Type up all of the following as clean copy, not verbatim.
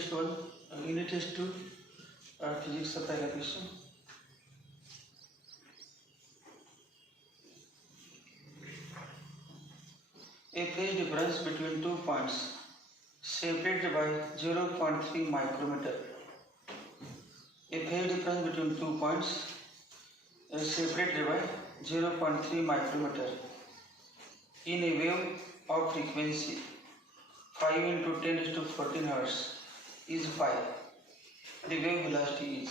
Taste 1, unit taste 2 physics का पहला question. A phase difference between 2 points separated by 0.3 micrometer. A phase difference between 2 points is separated by 0.3 micrometer in a wave of frequency 5 into 10 to 14 hertz is 5. The wave velocity is.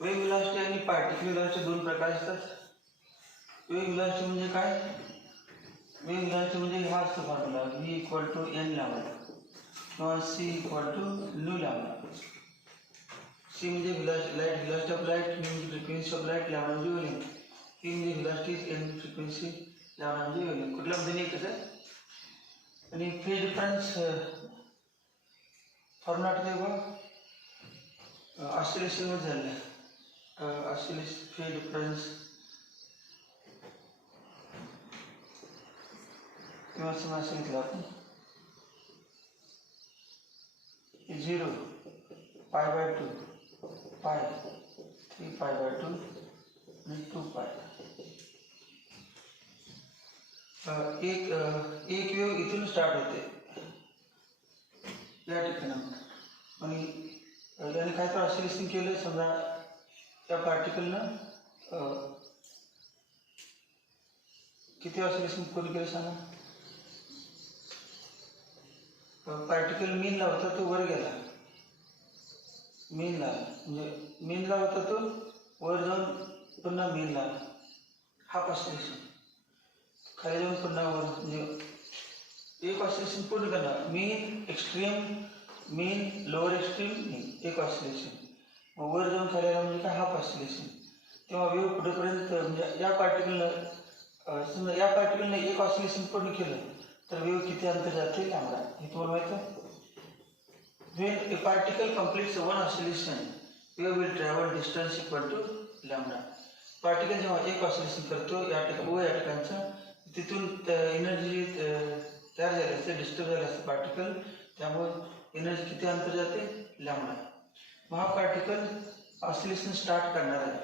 Wave velocity आणि particle velocity दोन प्रकार असतात। Wave velocity म्हणजे काय? Wave velocity म्हणजे हा असतो formula v = n lambda किंवा c = nu लॅम्बडा। c म्हणजे light velocity of light, nu म्हणजे फ्रिक्वेन्सी ऑफ लाईट, लॅम्बडा म्हणजे वेव्हलेंथ, v म्हणजे व्हेलॉसिटी, n फ्रिक्वेन्सी, लॅम्बडा म्हणजे वेव्हलेंथ। कुठल्या मध्ये एकच आहे। आणि फेज डिफरन्स फॉर्म्युला आठवते बघा, ऑसिलेशन मध्ये झालेला आहे। ऑसिलेशन फेज डिफरन्स किंवा असं घेतलं आपण 0 π/2 पाय 3 π/2 आणि 2 पाय। एक वेव्ह इथून स्टार्ट होते या ठिकाणी आणि याने काय तर ऑसिलेशन केलं। समजा त्या पार्टिकलनं किती ऑसिलेशन पूर्ण केलं सांगा। पार्टिकल मीनला होता तो वर गेला, मीनला म्हणजे मीनला होता तो वर जाऊन पुन्हा मीनला, हाफ ऑसिलेशन, खाली जाऊन पुन्हा वर, म्हणजे एक ऑसिलेशन पूर्ण करणार। मीन एक्स्ट्रीम, मीन लोअर एक्स्ट्रीम, मीन एक ऑसिलेशन, मग वर जाऊन खाली आला म्हणजे काय हाफ ऑसिलेशन। तेव्हा वेव्ह पुढेपर्यंत म्हणजे या पार्टिकलनं एक ऑसिलेशन पूर्ण केलं तर वेव्ह किती अंतर जाते लॅम्बडा, हे तुम्हाला माहिती आहे। When a particle completes one oscillation, wave will travel distance equal to lambda. Particle जेव्हा एक ऑसिलेशन करतो या ठिकाणचं तिथून एनर्जी तयार झाली असते, डिस्टर्ब झाले असते पार्टिकल, त्यामुळे एनर्जी किती अंतर जाते लॅम्बडा। मग हा पार्टिकल ऑसिलेशन स्टार्ट करणार आहे,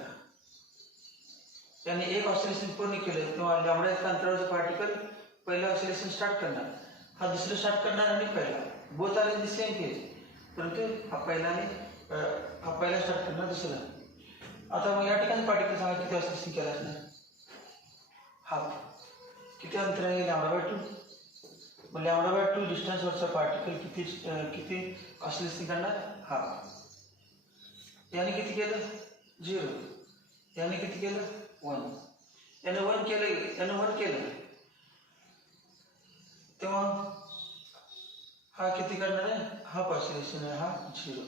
त्याने एक ऑसिलेशन पूर्ण केलं तेव्हा लॅम्बडा इतका अंतरावरचं पार्टिकल पहिलं ऑसिलेशन स्टार्ट करणार, हा दुसरं स्टार्ट करणार आणि पहिला, both are in the same phase, परंतु हा पहिला स्टार्ट करणार दुसरा। आता मग या ठिकाणी पार्टिकल सांगा किती ऑसिलेशन केला असणार, हाफ। किती अंतर आहे λ/2, मग λ/2 डिस्टन्सवरचा पार्टिकल किती ऑसिलेशन करणार, हाफ। याने किती केलं 0, याने किती केलं 1, याने 1 केलं तेव्हा हा किती करणार आहे, हाफ ऑसिलेशन आहे, हा 0।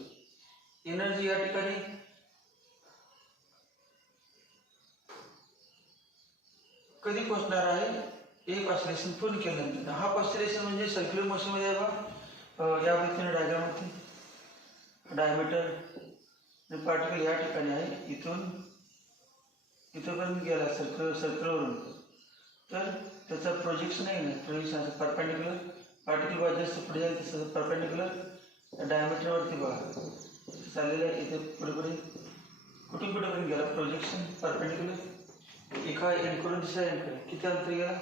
एनर्जी या ठिकाणी कधी पोहोचणार आहे, एक ऑसिलेशन पूर्ण केल्यानंतर। हाफ ऑसिलेशन म्हणजे सर्क्युलर मोशन मध्ये बघा, या पद्धतीने डायग्रामवरती डायमीटर पार्टिकल या ठिकाणी आहे, इथपर्यंत गेला सर्कलवरून, तर त्याचा प्रोजेक्शन आहे ना, प्रोजेक्शन परपेंडिक्युलर, पार्टिकल बाजूला पुढे जाईल तसं परपेंडिक्युलर डायमीटरवरती बघा चाललेलं आहे। इथे पुढेपर्यंत कुठून गेला प्रोजेक्शन परपेंडिक्युलर, एका एंडकडून दुसऱ्या एंडकडे किती अंतर गेला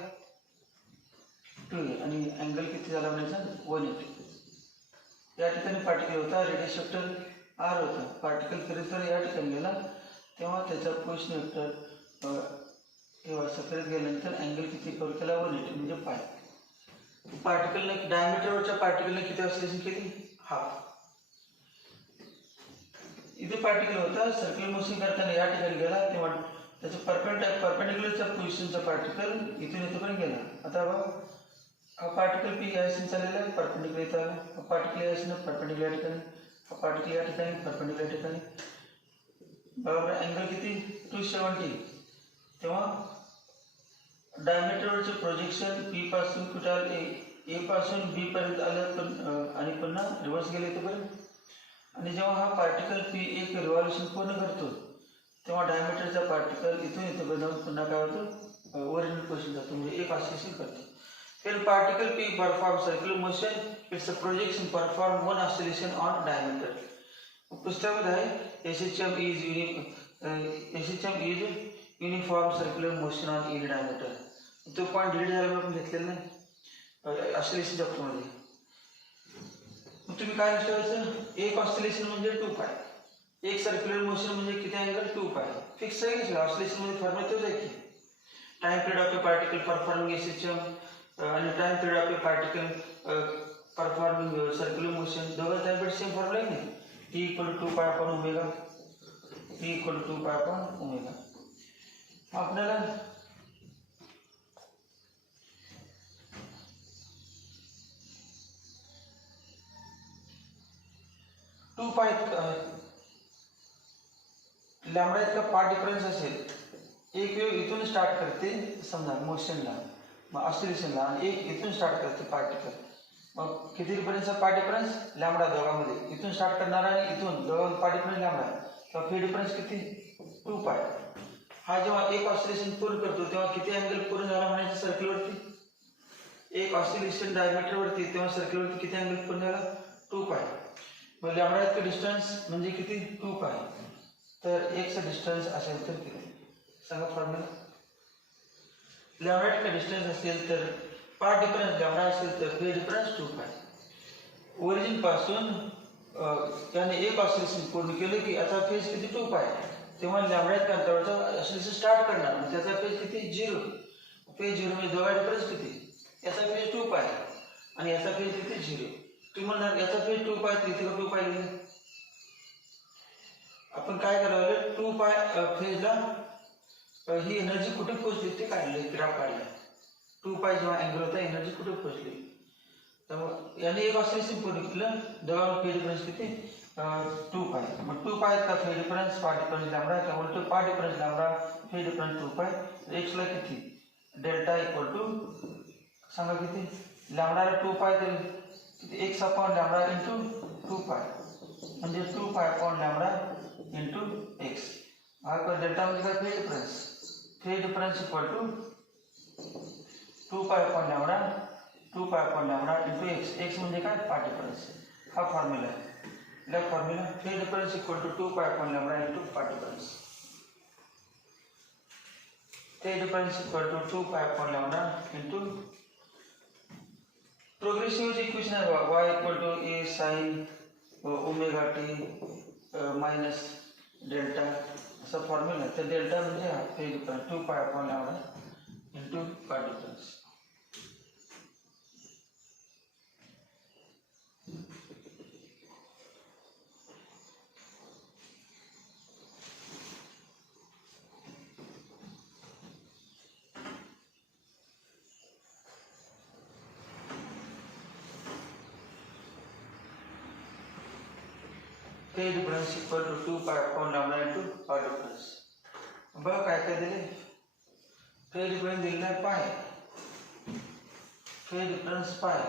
2, आणि अँगल किती झाला म्हणायचा 180। या ठिकाणी पार्टिकल होता, रेडियस वेक्टर r होता, पार्टिकल फिरत या ठिकाणी गेला तेव्हा त्याचा पोझिशन वेक्टर हे असं फिरत गेल्यानंतर अँगल किती कव्हर केला 180 म्हणजे पाय। पार्टिकलने डायमीटरवरच्या पार्टिकलने किती ऑसिलेशन केली, हाफ। इथे पार्टिकल होता, सर्क्युलर मोशन करताना या ठिकाणी गेला तेव्हा त्याचं परपेंडिक्युलरच्या पोझिशनचा पार्टिकल इथून इथपर्यंत गेला। आता बघा हा पार्टिकल पी या दिशेने चाललेला आहे, परपेंडिक्युलर इथं आला, हा पार्टिकल या दिशेने परपेंडिक्युलर या ठिकाणी, हा पार्टिकल या ठिकाणी परपेंडिक्युलर या ठिकाणी, बरोबर। अँगल किती 270, तेव्हा डायमीटरवरचे प्रोजेक्शन पी पासून कुठे आले, ए पासून बी पर्यंत आलं आणि पुन्हा रिव्हर्स गेले इथपर्यंत। आणि जेव्हा हा पार्टिकल पी एक रिव्हॉल्युशन पूर्ण करतो तेव्हा डायमीटरचा पार्टिकल इथून इथपर्यंत जाऊन पुन्हा काय होतं ओरिजिनल पोझिशन जातो, म्हणजे एक ऑसिलेशन करतो। When particle P performs circular motion, it's a projection perform one oscillation on diameter. पुस्तकामध्ये आहे SHM is uniform circular motion on any diameter. तो पॉइंट डिलीट झाला आपण घेतलेला नाही ऑसिलेशन चॅप्टरमध्ये. मग तुम्ही काय लक्षात ठेवायचं, एक ऑसिलेशन म्हणजे 2 पाय, एक सर्क्युलर मोशन म्हणजे किती अँगल 2 पाय. फिक्स आहे की ऑसिलेशन मध्ये फॉर्म्युला तोच आहे की time period of a particle performing SHM आणि time period of a particle performing circular motion दोघं टाइम पिरियड सेम फॉर्म्युला आहे ना. T equal to 2 pi upon omega. T equal to 2 pi upon omega. आपल्याला to पाय lambda इतका part difference असेल, एक wave इथून स्टार्ट करते समजा मोशनला मग ऑसिलेशनला आणि एक इथून स्टार्ट करते पार्टिकल. मग किती डिफरन्सचा पार्ट डिफरन्स लॅम्बडा दोघांमध्ये, इथून स्टार्ट करणारा आणि इथून दोघांमध्ये पार्ट डिफरन्स लॅम्बडा, तेव्हा फे डिफरन्स किती 2 पाय. हा जेव्हा एक ऑसिलेशन पूर्ण करतो तेव्हा किती अँगल पूर्ण झाला म्हणायचं सर्कलवरती, एक ऑसिलेशन डायमीटरवरती तेव्हा सर्कलवरती किती अँगल पूर्ण झाला 2 पाय. मग लॅम्बडा इतकं डिस्टन्स म्हणजे किती 2 पाय. तर एकचा डिस्टन्स असेल तर किती सांगा फॉर्म्युला. लॅम्बडा इतका डिस्टन्स असेल तर पार्ट डिफरन्स लॅम्बडा असेल तर फे डिफरन्स 2 पाय. ओरिजिन पासून त्याने एक ऑसिलेशन पूर्ण केलं की याचा फेज किती 2 पाय, तेव्हा लॅम्बडा इतक्या अंतरावरचा ऑसिलेशन स्टार्ट करणार म्हणजे त्याचा फेज किती 0. फेज 0 म्हणजे दोघा डिफरन्स किती, याचा फेज 2 पाय आणि याचा फेज किती 0. तुम्ही म्हणणार याचा फेज 2 पाय तर इथे 2 पाय लिहिले. आपण काय करावं 2 पाय फेजला ही एनर्जी कुठे पोहोचली ते काढले, ग्राफ काढला. 2 पाय जेव्हा अँगल होता एनर्जी कुठे पोहोचली. त्यामुळे याने एक ऑसिलेशन पूर्ण केलं, दोघांमध्ये फे डिफरन्स किती 2 पाय. मग 2 पाय का फे डिफरन्स पार्ट डिफरन्स लॅम्बडा त्यामुळे तो पार्ट डिफरन्स लॅम्बडा फे डिफरन्स 2 पाय. एक्सला किती डेल्टा इक्वल टू सांगा किती लॅम्बडाला 2 पाय तर किती एक्स अपॉन लॅम्बडा इंटू 2 पाय म्हणजे 2 pi upon lambda into x. हा डेल्टा म्हणजे काय फे difference. Phase difference equal to 2 pi upon lambda into X. X म्हणजे काय पार्ट डिफरन्स. हा फॉर्म्युला आहे. या फॉर्म्युला फे difference equal to 2 pi upon lambda into path difference. Phase difference equal to 2 pi upon lambda into progressive equation आहे y equal to a sin omega t minus delta असा formula आहे. तर delta म्हणजे हा phase difference 2 pi upon lambda into path difference. Phase difference equal to 2 pi upon lambda into path difference. बघा काय काय दिले. फे डिफरन्स दिलेला आहे पाय, फे डिफरन्स पाय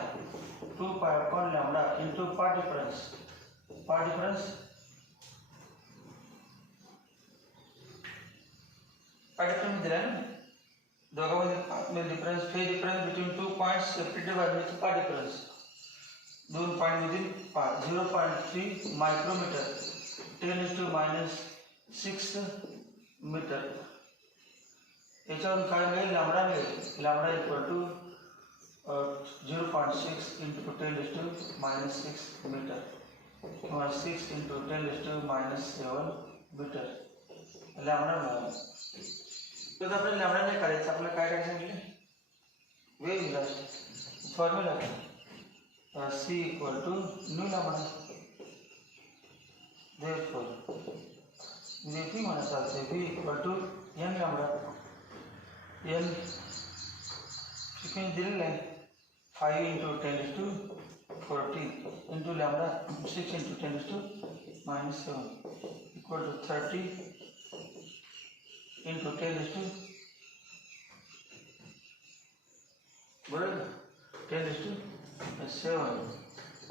2 pi upon lambda into path difference. Part difference दिला ना दोघांमध्ये difference. Phase difference between 2 points separated by part difference. 2 point मधील 0.3 मायक्रोमीटर 10⁻⁶ मीटर. याच्यावरून काय मिळेल लॅम्बडा मिळेल. Lambda equal to 0.6 into 10⁻⁶ metre किंवा 6 इंटू 10⁻⁷ मीटर लॅम्बडा मिळाला. तर आपल्याला लॅम्बडा नाही काढायचं, आपल्याला काय करायचं सांगितलं wave velocity formula C equal to nu lambda. Therefore, VP म्हणा चालते V equal to n lambda. n frequency दिलेलं आहे 5 into 10⁻⁴ into lambda 6 into 10⁻⁷ equal to 30 into 10⁻, बरोबर 10⁻⁷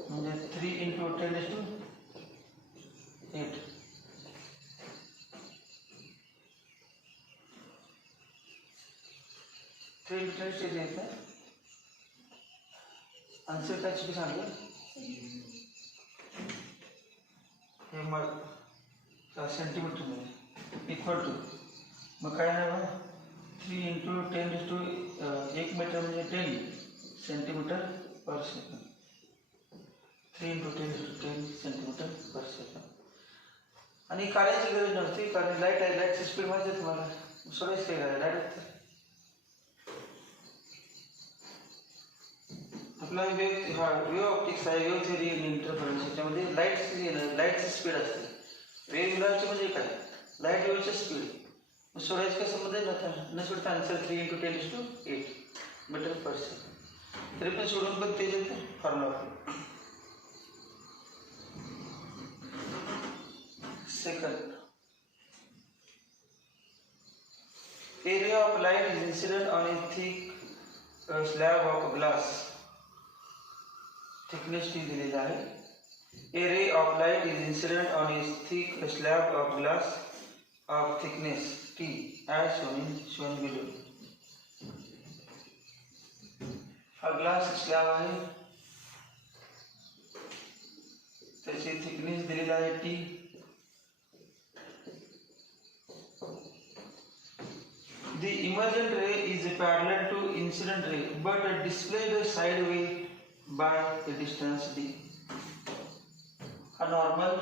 म्हणजे 3 into 10⁸. 3 into 10⁸ आन्सर काय चुकी सांगलं हे मग सेंटीमीटरमध्ये इक्वल टू मग काय नाही बा 3 × 10 1 मीटर म्हणजे 10 सेंटीमीटर पर सेकंड 3 × 10 सेंटीमीटर पर सेकंड आणि काढायची गरज नव्हती कारण लाईट आहे लाईटची स्पीड माहिती आहे तुम्हाला सोडायचं काय करायला डायरेक्ट आपला वेव्ह ऑप्टिक्स आहे वेव्ह थेअरी आणि इंटरफरन्स याच्यामध्ये लाईटची स्पीड असते वेव्ह वेव्हची म्हणजे काय लाईट वेव्हची स्पीड सोडायचं काय संबंध आहे न सोडता आन्सर 3 × 10⁸ मीटर पर सेकंड तरी पण सोडून पण ते formula second area of light is incident on a thick slab of glass thickness T दिलेला आहे a ray of light is incident on a thick slab of glass of thickness T as shown below हा glass slab आहे त्याची thickness दिलेला आहे T The emergent ray is parallel to incident ray but displayed sideways by a distance d. A normal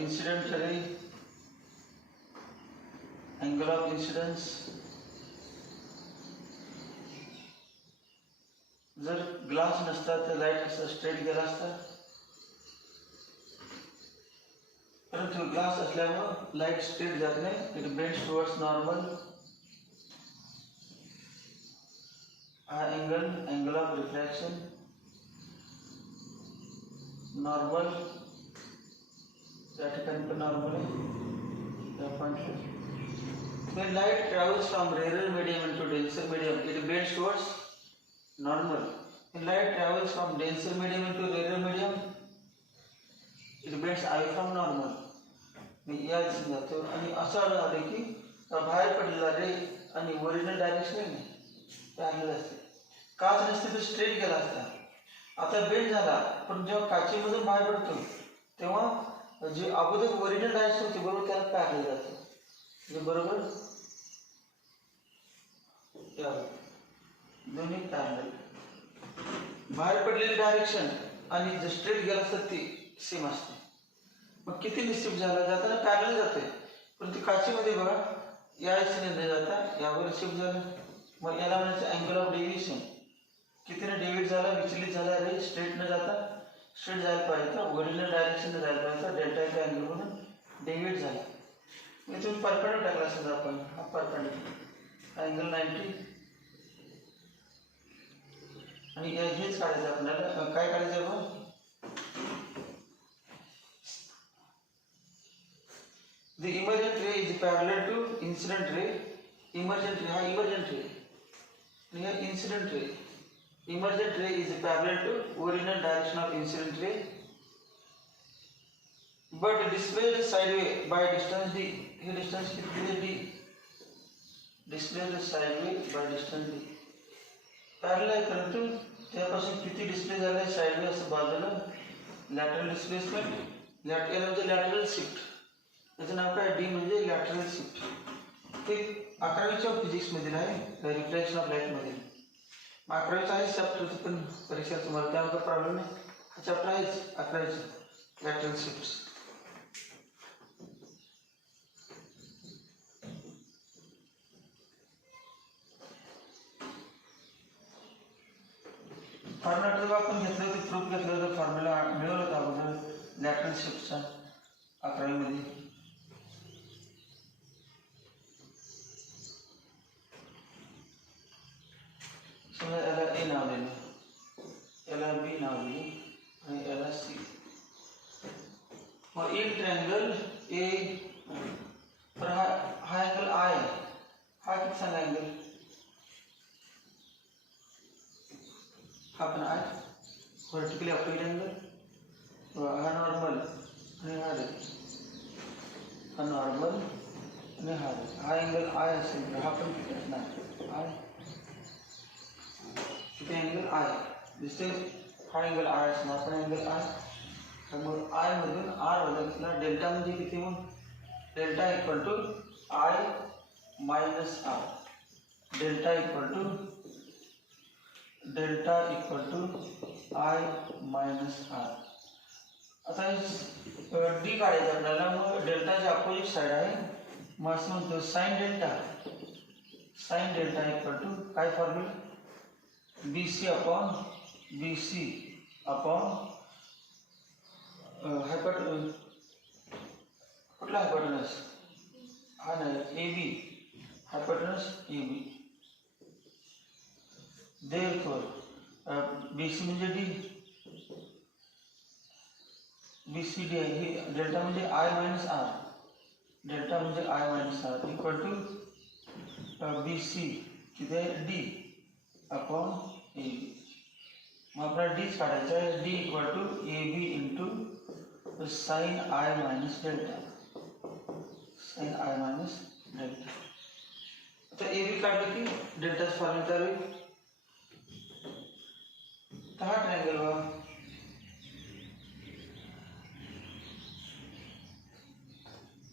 incident ray angle of incidence जर glass नसता तर light असं straight गेला असता परंतु ग्लास असल्यामुळे लाईट स्ट्रेट जात नाही इट बेंड्स टुवर्ड्स नॉर्मल हा अँगल ऑफ रिफ्रॅक्शन नॉर्मल त्या ठिकाणी पण नॉर्मल आहे त्या पॉईंटला when light travels from rarer medium into denser medium it bends towards normal when light travels from denser medium into rarer medium it bends away from normal मी या दिसून जातो आणि असं आलं की बाहेर पडलेला रे आणि ओरिजिनल डायरेक्शन नाही पॅरलल असते काच नसते तर स्ट्रेट गेला असता आता बेंड झाला पण जेव्हा काचेमधून बाहेर पडतो तेव्हा जे अगोदर ओरिजिनल डायरेक्शन होते बरोबर त्याला पॅरलल जातं म्हणजे बरोबर दोन्ही पॅरलल बाहेर पडलेली डायरेक्शन आणि जे स्ट्रेट गेला असतं ती सेम असते मग किती निश्चित झाला जाताना पॅरलल जाते पण ती काचेमध्ये बघा या दिशेने न जाता यावर शिफ्ट झालं मग याला म्हणायचं अँगल ऑफ डेव्हिएशन कितीने डेव्हिएट झाला विचलित झाला रे स्ट्रेट न जाता स्ट्रेट जायला पाहिजे तर ओरिजिनल डायरेक्शन जायला पाहिजे तर डेल्टा च्या अँगल म्हणून डेव्हिएट झाला मग तुम्ही परपेंडिक्युलर टाकला समजा आपण हा परपेंडिक्युलर अँगल 90 आणि हेच काढायचं आपल्याला काय काढायचं आपण The emergent ray is parallel to incident ray. Emergent ray, emergent ray. Here incident ray. Emergent ray is parallel to original direction of incident ray, but displayed sideways by distance d. Here distance कितनी है d? Displayed sideways by distance d. Parallel परंतु त्यापासून किती display झाले sideways असं बाजूला lateral displacement. Lateral म्हणजे lateral shift. त्याचं नाव काय डी म्हणजे लॅटरल शिफ्ट ते 11वीच्या फिजिक्समधील आहे रिफ्लेक्शन ऑफ लाईट मध्ये 11वीचा आहे चॅप्टर पण परीक्षा तुम्हाला त्यावर प्रॉब्लेम नाही हा चॅप्टर आहेच 11वीचा लॅटरल शिफ्ट फॉर्म्युला जर आपण घेतलं होतं प्रूफ घेतलं होतं फॉर्म्युला मिळवलं होतं अगोदर लॅटरल शिफ्टचा 11वी मध्ये याला ए नाव दिलं याला बी नाव दिलं आणि याला सी मग एक ट्रायंगल ए तर हा अँगल आय हा किती सांगा अँगल हा पण आय व्हर्टिकली अपवर्ड अँगल हा नॉर्मल आणि हा नॉर्मल आणि हा अँगल आय असेल हा पण किती असणार आय दिसते हा अँगल आय असणार पण अँगल आय मग आय मधून आर बदलला डेल्टा म्हणजे किती मग delta equal to I minus R delta equal to I minus R आता डी काढायचं आपल्याला मग डेल्टाची अपोजिट साईड आहे मग असं म्हणतो साइन डेल्टा इक्वल टू काय फॉर्म्युला बी सी अपॉन कुठला हायपोटेनस हा नाही A B hypotenuse A B therefore B C म्हणजे डी बी सी डी आहे ही डेल्टा म्हणजे I minus R equal to B C किती आहे डी अपॉन ए बी मग आपल्याला डीच काढायचा आहे D equal to A B into sine I minus delta आता ए बी काढलं की डेल्टाच फॉर्म्युला तयार होईल तर हा ट्रायंगल बघा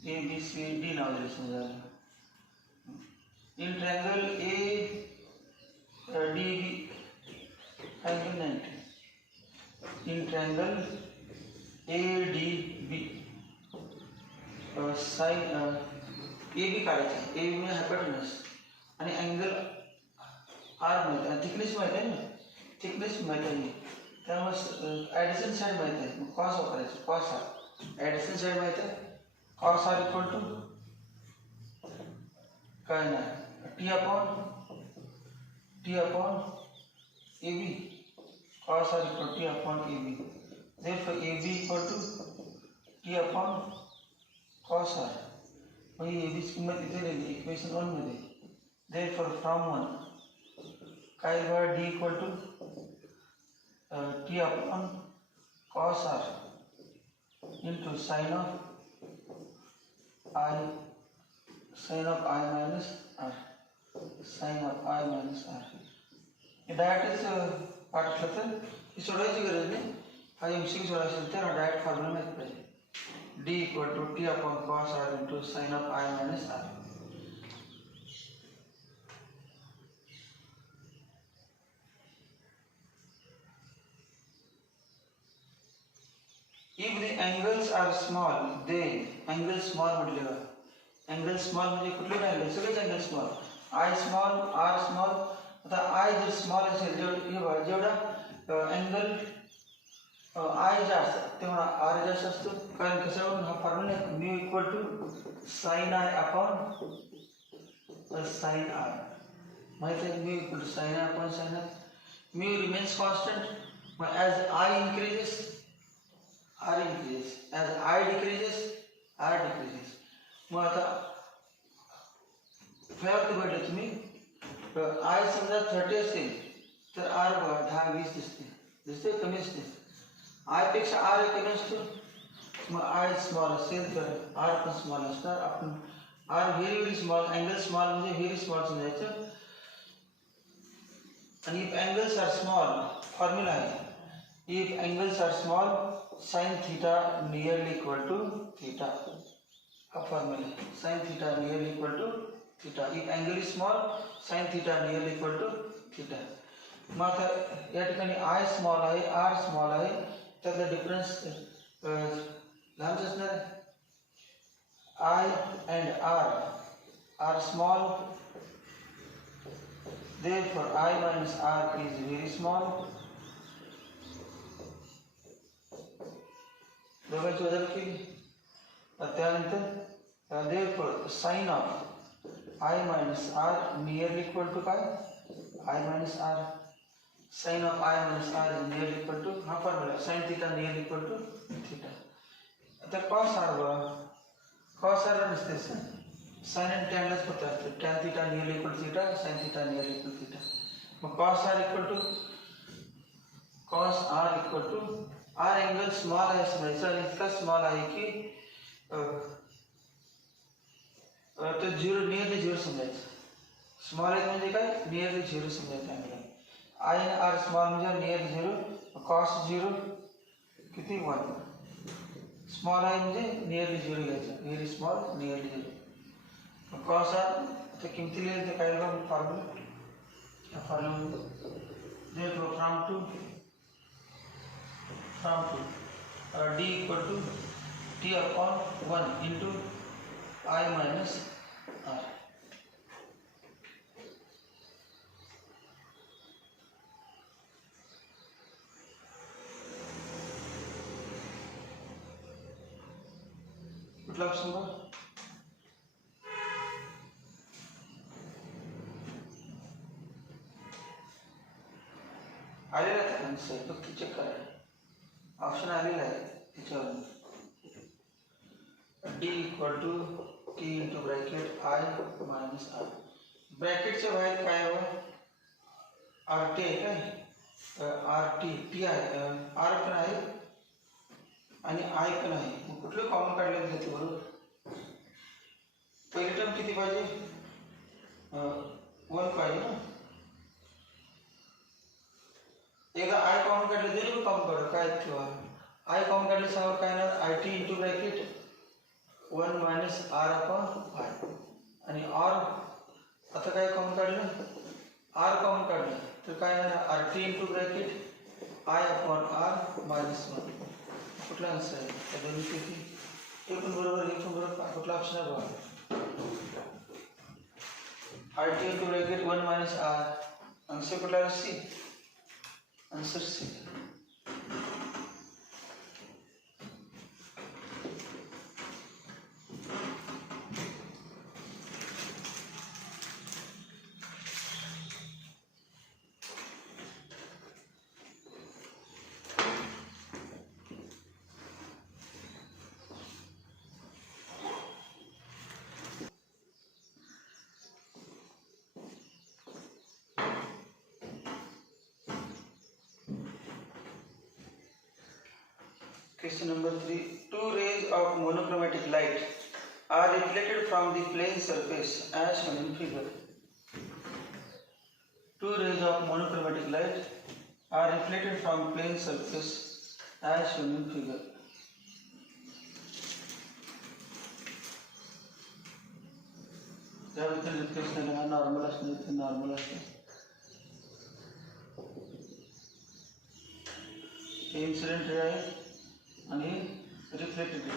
ए बी सी डी नाव दिलं समजा in triangle A D B angle 90 in triangle ADB sin AB काढायचा AB म्हणजे हायपोटेनस आणि अँगल R माहिती आहे थिकनेस माहिती आहे ना थिकनेस माहिती आहे त्यामुळे ॲडिशन साईड माहिती आहे मग कॉस वापरायचं कॉस R ॲडिशन साईड माहिती आहे कॉस R इक्वल टू काय नाही T upon AB cos R equal to T upon AB. Therefore, AB equal to T upon cos R. वही AB की कीमत इधर है इक्वेशन 1 में दे. Therefore, from 1 काय हुआ D equal to T upon cos R into sin of I minus R. हे डायरेक्टच पाठ असलं तर ही सोडवायची गरज नाही हा एमसीक्यू सोडवायचा असेल तर डायरेक्ट फॉर्म्युला माहिती पाहिजे D equal to T upon cos R into sine of I minus R if the angles are small the angle small म्हटले का एंगल स्मॉल म्हणजे कुठले एंगल सगळेच angle small I small R small आता I जर small असेल जेवढा angle I जास्त तेवढा आर जास्त असतो कारण कसं हा फॉर्म्युला आहे mu equal to sine i upon sine r माहिती आहे mu equal to sine i upon sine r mu remains constant मग as i increases r increases as i decreases r decreases मग आता फॅक्ट भेटले तुम्ही I समजा 30 असेल तर आर बघा 10-20 दिसते कमी असते आय पेक्षा आर कमी असतो मग आय स्मॉल असेल तर आर पण स्मॉल असणार आपण are very small angle small म्हणजे व्हेरी स्मॉल समजायचं आणि if angles are small formula आहे if angles are small sine theta nearly equal to theta हा फॉर्म्युला आहे sine theta nearly equal to theta if angle is small sine theta nearly equal to theta मग आता या ठिकाणी i small आहे r small आहे त्यातला difference लहानच असणार आहे i and r small therefore I minus R is very small दोघांची बदल केली त्यानंतर therefore sin of I minus R nearly equal to काय I minus R sin of I minus R is nearly equal to हा formula sin theta nearly equal to theta आता cos R बघा cos R नसते sin and tan लाच फक्त असते tan theta nearly equal to theta sin theta nearly equal to theta मग cos R equal to R angle small आहे समजायचा आणि इतका स्मॉल आहे की तो झिरो नियरली झिरो समजायचं स्मॉल आहे म्हणजे काय नियरली झिरो समजायचं अँगल आय आणि आर स्मॉल म्हणजे नियर झिरो, कॉस झिरो किती 1. स्मॉल आय म्हणजे नियरली झिरो घ्यायचं, very small nearly zero. Cos R तर किमती लिहिलं तर काय बघा formula from two D equal to T upon 1 into I minus R. कुठला ऑप्शन बघ आलेला आहे आन्सर, फक्त चेक करा ऑप्शन आलेला आहे त्याच्यावर. D equal to t into bracket i minus r. ब्रॅकेटच्या बाहेर काय हवं आर टी आहे काय, आर टी टी आहे, आर पण आहे आणि आय पण आहे. मग कुठलं कॉमन काढलं जाते बरोबर. पहिली टर्म किती पाहिजे 1 पाहिजे ना. एकदा आय कॉमन काढलं तरी पण कॉमन काढलं काय ठेवा. आय कॉमन काढलं सांगा काय ना I T into bracket 1 minus R upon I. आणि आर आता काय कॉमन काढलं आर कॉमन काढलं तर काय R T into bracket I upon R minus 1. कुठला आन्सर आहे त्या दोन्ही पैकी हे पण बरोबर हे पण बरोबर. कुठला ऑप्शन आहे बघा R T into bracket 1 minus R. Answer कुठला आहे C. Answer C. Question number 3. Two rays of monochromatic light are reflected from the plane surface as shown in figure. Two rays of monochromatic light are reflected from plane surface as shown in figure. त्याबद्दल reflection हा normal असणे ते normal असते. हे incident ray आहे आणि reflected ray.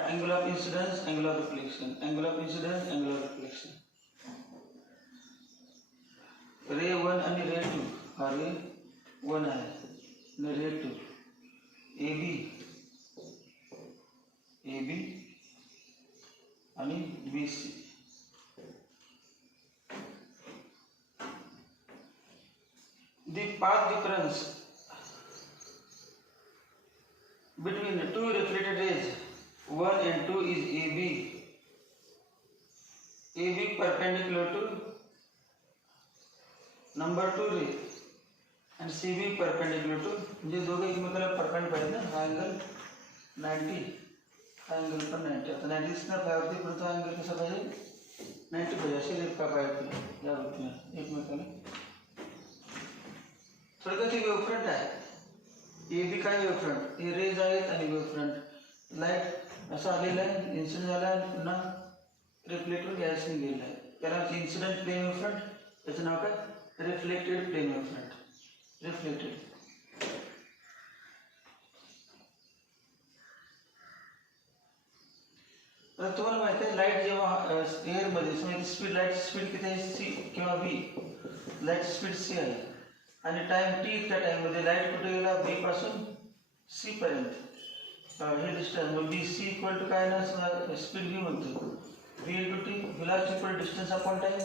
Angle of incidence angle of reflection, angle of incidence angle of reflection. Ray 1 आणि रे 2 हा रे 1 आहे आणि रे 2 ए बी आणि B C. The path difference between the two reflected rays 1 and 2 is AB perpendicular to number 2 ray and CB perpendicular to म्हणजे दोघे एकमेकाला परपेंड पाहिजे ना. हा अँगल 90 हा अँगल पण 90. आता 90 ना पाहिजे परंतु अँगल कसा पाहिजे 90 पाहिजे असे रेखा पाहिजे या वृत्तीने एकमेकाला. थोडक्यात हे वेवफ्रंट आहे. ए बी काय वेवफ्रंट हे रेज आहेत आणि वेवफ्रंट लाईट असं आलेलं आहे इन्सिडेंट झाला आहे पुन्हा रिफ्लेक्टर गॅसने गेलेला आहे. त्याला इन्सिडेंट प्लेन वेवफ्रंट त्याचं नाव काय रिफ्लेक्टेड प्लेन वेवफ्रंट. रिफ्लेक्टेड तर तुम्हाला माहिती आहे लाईट जेव्हा एअरमध्ये स्पीड लाईट स्पीड किती आहे सी किंवा बी. लाईट स्पीड सी आहे आणि टाइम टी त्या टाइममध्ये लाईट कुठे गेला बी पासून सी पर्यंत. हे डिस्टन्स मग बी सी इक्वल टू काय ना स्पीड बी म्हणतो b into t. Velocity equal distance upon time.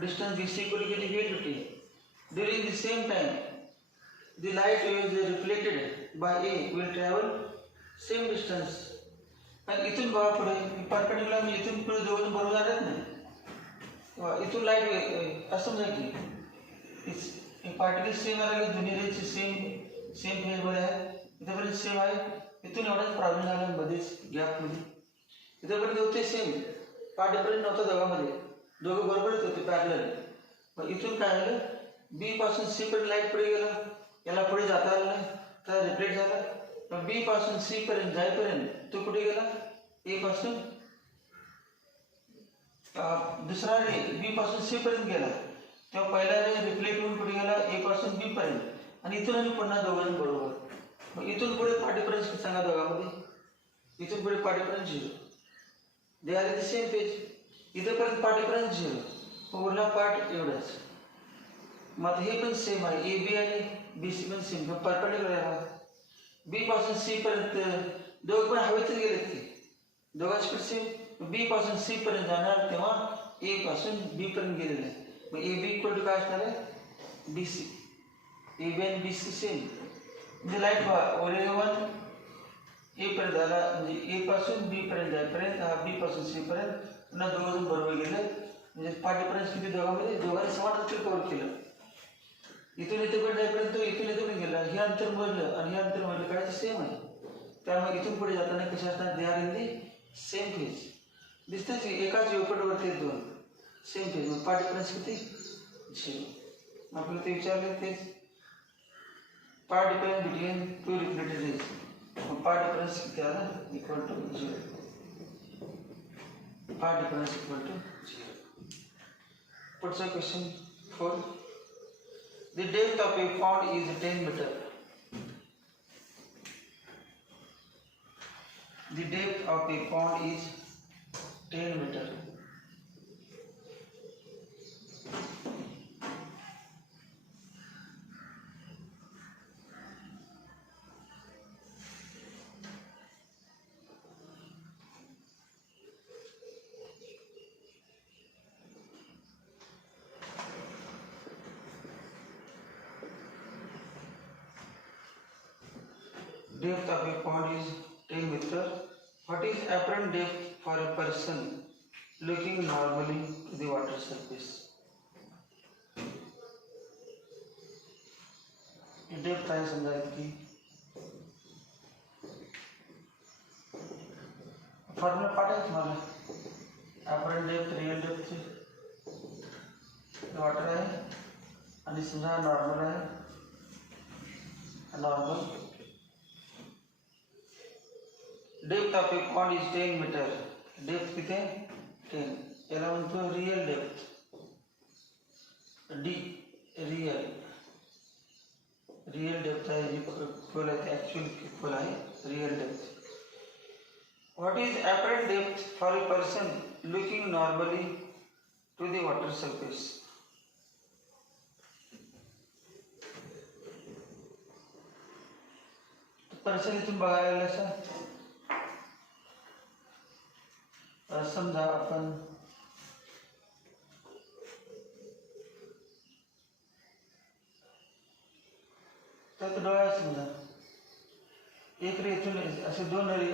Distance b c equal केली b into t. During the same time the light wave reflected by a will travel same distance. आणि इथून बघा पुढे perpendicular मी इथून पुढे दोघं बरोबर जात नाही. इथून लाईट असं म्हणजे की पार्टिकल सेम आले दोन्ही रेची सेम फेजमध्ये आहे. इथेपर्यंत सेम आहे. इथून एवढाच प्रॉब्लेम झाला मध्येच गॅपमध्ये. इथेपर्यंत होते सेम पार्ट डिफरंट नव्हता दोघांमध्ये दोघं बरोबरच होते पॅरलल. पण इथून काय झालं बी पासून सी पर्यंत लाईट पुढे गेलं, याला पुढे जाता आलं नाही तर रिफ्लेक्ट झाला. मग बी पासून सी पर्यंत जाईपर्यंत तो कुठे गेला, ए पासून दुसरा रे बी पासून सी पर्यंत गेला, तेव्हा पहिला रे रिफ्लेक्ट होऊन कुठे गेला, ए पासून बी पर्यंत, आणि इथून पुन्हा दोघांनी बरोबर. मग इथून पुढे पार्ट डिफरन्स सांगा दोघांमध्ये, इथून पुढे part difference 0. They are the same page. इथेपर्यंत पार्ट डिफरन्स 0, उरला पार्ट एवढाच. मग हे पण सेम आहे, ए बी आणि बी सी पण सेम परपेंडिक्युलर आहे. बी पासून सी पर्यंत दोघं पण हवेतच गेलेत की, दोघांची पण सेम. बी पासून सी पर्यंत जाणार तेव्हा ए पासून बी पर्यंत गेलेलं आहे. मग ए बी इक्वल टू काय असणार आहे, बी सी. ए बी आणि बी सी सेम. म्हणजे लाईट वन ए पर्यंत झाला, म्हणजे ए पासून बी पर्यंत जाईपर्यंत हा बी पासून सी पर्यंत पुन्हा दोघं बरोबर गेले. म्हणजे पार्ट डिफरन्स किती दोघांमध्ये, दोघांनी समान अंतर कव्हर केलं. इथून इथे पण जाईपर्यंत इथून इथे पण गेला, हे अंतर मोजलं आणि हे अंतर मोजलं, काय सेम आहे. त्यामुळे इथून पुढे जाताना कसे असतात, they are in the same phase. दिसतेच की एकाच वेव्हफ्रंटवरती दोन सेम फेज. मग पार्ट डिफरन्स किती, 0. आपल्याला ते विचारले तेच path difference between two reflected rays. मग पार्ट डिफरन्स किती आला, equal to 0. Path difference equal to 0. पुढचा question 4. The depth of a pond is 10 meter. The depth of a pond is 10 meter. Depth of a pond is 10 meter. What is apparent depth for a person looking normally to the water surface? Depth आहे समजा इतकी. Formula पाठ आहे तुम्हाला. apparent depth, real depth water आहे आणि समजा normal आहे. Normal depth of a pond is 10 metre. Depth किती आहे, 10. याला म्हणतो real depth, D real. Real depth आहे जी खोल आहे ते ॲक्च्युअल खोल आहे, real depth. What is apparent depth for a person looking normally to the water surface. Person इथून बघायला असं समजा आपण त्यात डोळा समजा एक रे इथून असे दोन रे,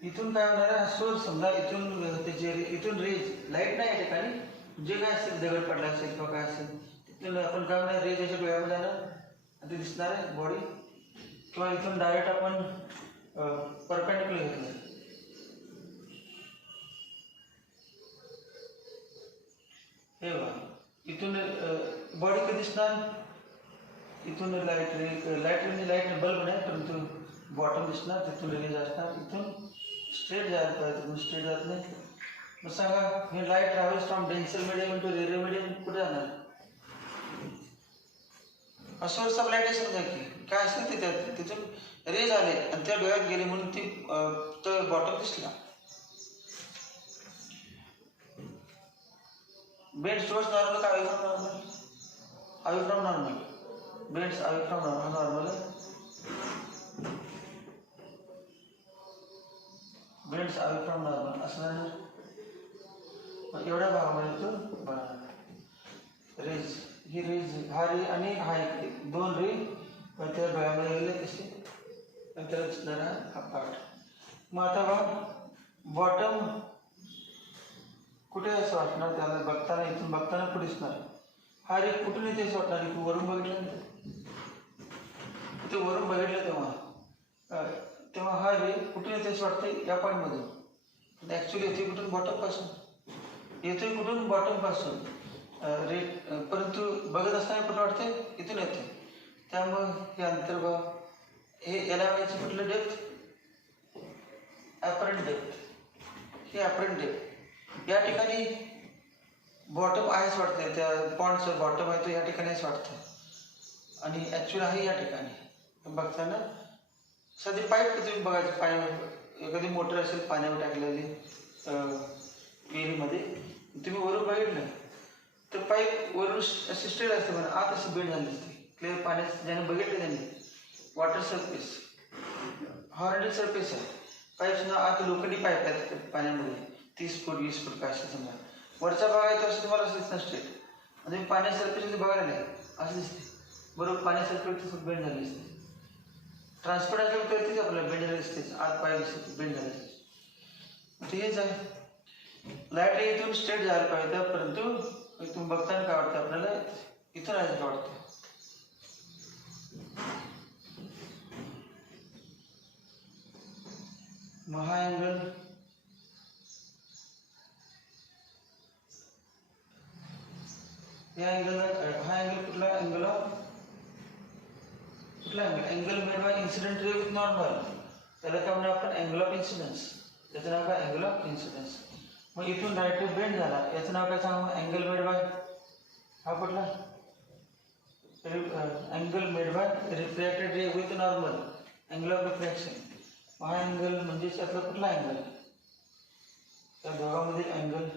इथून काय होणार आहे, सोर्स समजा इथून त्याचे इथून रेज लाईट नाही या ठिकाणी, जे काय असेल दगड पडला असेल किंवा काय असेल तिथून आपण काय होणार, रेज अशा डोळ्यामध्ये जाणार आणि ते दिसणार आहे बॉडी. किंवा इथून डायरेक्ट आपण परपेंडिक्युलर घेतलं, हे बघा इथून बॉडी कधी दिसणार, इथून लाईट म्हणजे लाईट बल्ब नाही परंतु बॉटम दिसणार, तिथून रेज असणार, इथून स्ट्रेट जायला पाहिजे, तिथून स्ट्रेट जात नाही. मग सांगा हे light travels from denser medium to radio medium कुठे जाणार, सोर्स ऑफ लाईट आहे समजा की काय असेल ते त्यात तिथून रेज आले आणि त्या डोळ्यात गेले म्हणून ती तर बॉटम दिसला. बेंड सोर्स नॉर्मल का away from normal, away from normal, bends away from normal, normal bends away from normal असं जाणार. मग एवढ्या भागामध्ये तो बघा रेज, ही रेज हा रे आणि हा एक दोन रे पण त्या डोळ्यामध्ये गेले तसे आणि त्याला दिसणारा हा पार्ट. मग आता बघा बॉटम कुठे असं वाटणार त्याला बघताना, इथून बघताना कुठे दिसणार, हा रे कुठून येते असं वाटणार, तू वरून बघितलं ते वरून बघितलं तेव्हा हा रे कुठून येते असं वाटतं या पॉईंटमधून, ॲक्च्युली येते कुठून बॉटम पासून, येते कुठून बॉटम पासून. परंतु बघत असताना कुठं वाटते इथून येते. त्यामुळं हे अंतर्भाव हे याला व्हायचं कुठलं डेप्थ ॲपरंट डेप्थ. हे ॲपरंट डेप्थ या ठिकाणी बॉटम आहेच वाटतं, त्या पॉइंटचं बॉटम आहे तो या ठिकाणीच वाटतं आणि ॲक्च्युअल आहे या ठिकाणी. बघताना साधी पाईप तुम्ही बघायचं, पाण्यावर एखादी मोटर असेल पाण्यावर टाकलेली विहिरीमध्ये, तुम्ही वरून बघितलं तर पाईप वरून अशी स्ट्रेट असते पण आत अशी बेंड झाली असते. क्लिअर पाण्यात ज्याने बघितलं त्यांनी वॉटर सरफेस हॉरिझॉन्टल सरफेस आहे. पाईप सुद्धा आत लोखंडी पाईप आहेत पाण्यामध्ये 30 फूट 20 फूट काय असं समजा. वरचा भाग आहे तो असं तुम्हाला असं दिसतं स्ट्रेट आणि तुम्ही पाण्या सरफेस बघायला नाही असं दिसते. बरोबर पाण्या सरफेस बेंड झाली असते. ट्रान्सपरंट असल्यावर कळतेच आपल्याला बेंड झाली असतेच, आत पाय दिसते बेंड झाली असते. ते हेच आहे. लाईट इथून स्ट्रेट जायला पाहिजे परंतु तुम्ही बघताना काय वाटतं आपल्याला इथून आहे काय वाटतं. मग हा अँगल या अँगलला हा अँगल कुठला अँगल कुठला angle angle made by incident ray with normal. त्याला काय म्हणतो आपण अँगल ऑफ इन्सिडन्स. त्याचं नाव काय अँगल ऑफ इन्सिडन्स. मग इथून राईट बेंड झाला याचं नाव काय सांगू अँगल मेड बाय हा कुठला angle made by refracted ray with normal angle of refraction. हा अँगल म्हणजे त्यातला कुठला अँगल त्या दोघांमधील अँगल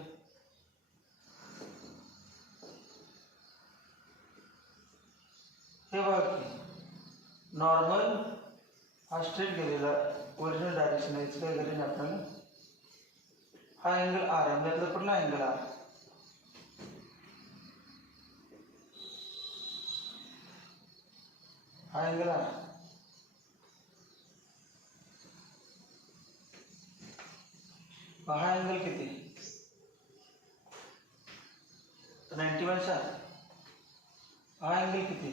हे बघा की नॉर्मल हा स्ट्रेट गेलेला ओरिजिनल डायरेक्शन आहे काय गेले नाही आपल्याला. हा अँगल आर आहे त्यातला कुठला अँगल आर हा अँगल आर. हा अँगल किती 91 चा. हा अँगल किती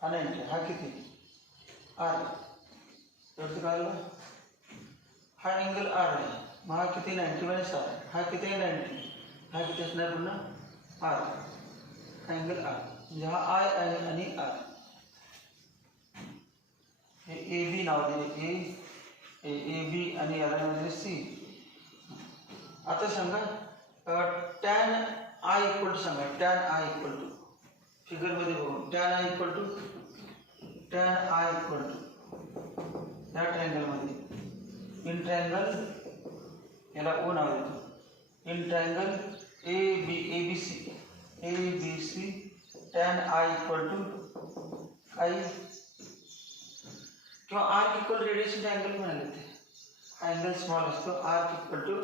हा 90. हा किती आर एवढं कळलं. हा अँगल आर आहे मग हा किती 91 आर. हा किती 90. हा किती असणार पुन्हा आर. हा अँगल आर म्हणजे हा आय आहे आणि आर. हे ए बी नाव दिले ए बी आणि याला नाव दिले सी. आता सांगा टॅन आय इक्वल टू सांगा टॅन आय इक्वल टू फिगरमध्ये बघून टॅन आय इक्वल टू या ट्रायंगलमध्ये इन ट्रायंगल याला ओ नाव देतो. In triangle A B C tan I equal to I किंवा आर्क इक्वल रेडिएशन अँगल म्हणाले ते. अँगल स्मॉल असतो आर्क इक्वल टू